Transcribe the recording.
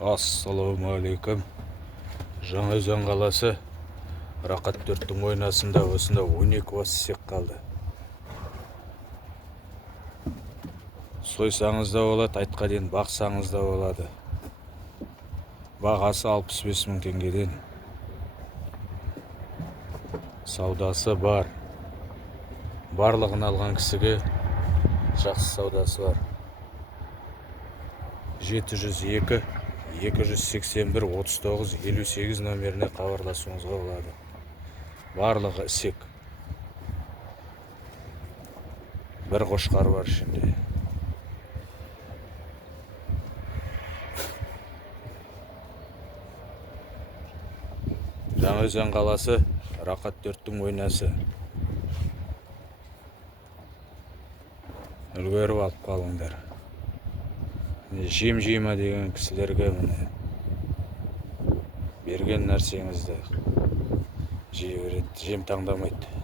Ассалаумағалейкум. Жаңаөзен қаласы Рақат төрттің ойнасында осында 12 бас сек қалды. Сойсаңыз да болады, айтқа дейін бақсаңыз да болады. Бағасы 65 мың теңгеден. Саудасы бар. Барлығын алған кісіге жақсы саудасы бар. 702 281 39 58 нөміріне хабарласуыңызға болады. Барлығы ісек. Бір қошқар бар ішінде. Жаңаөзен қаласы Рақат төрттің ойнасы. Үлгеріп алып қалыңдар. Жем жейма деген кісілерге міне берген нәрсеңізді жей береді, жем таңдамайды.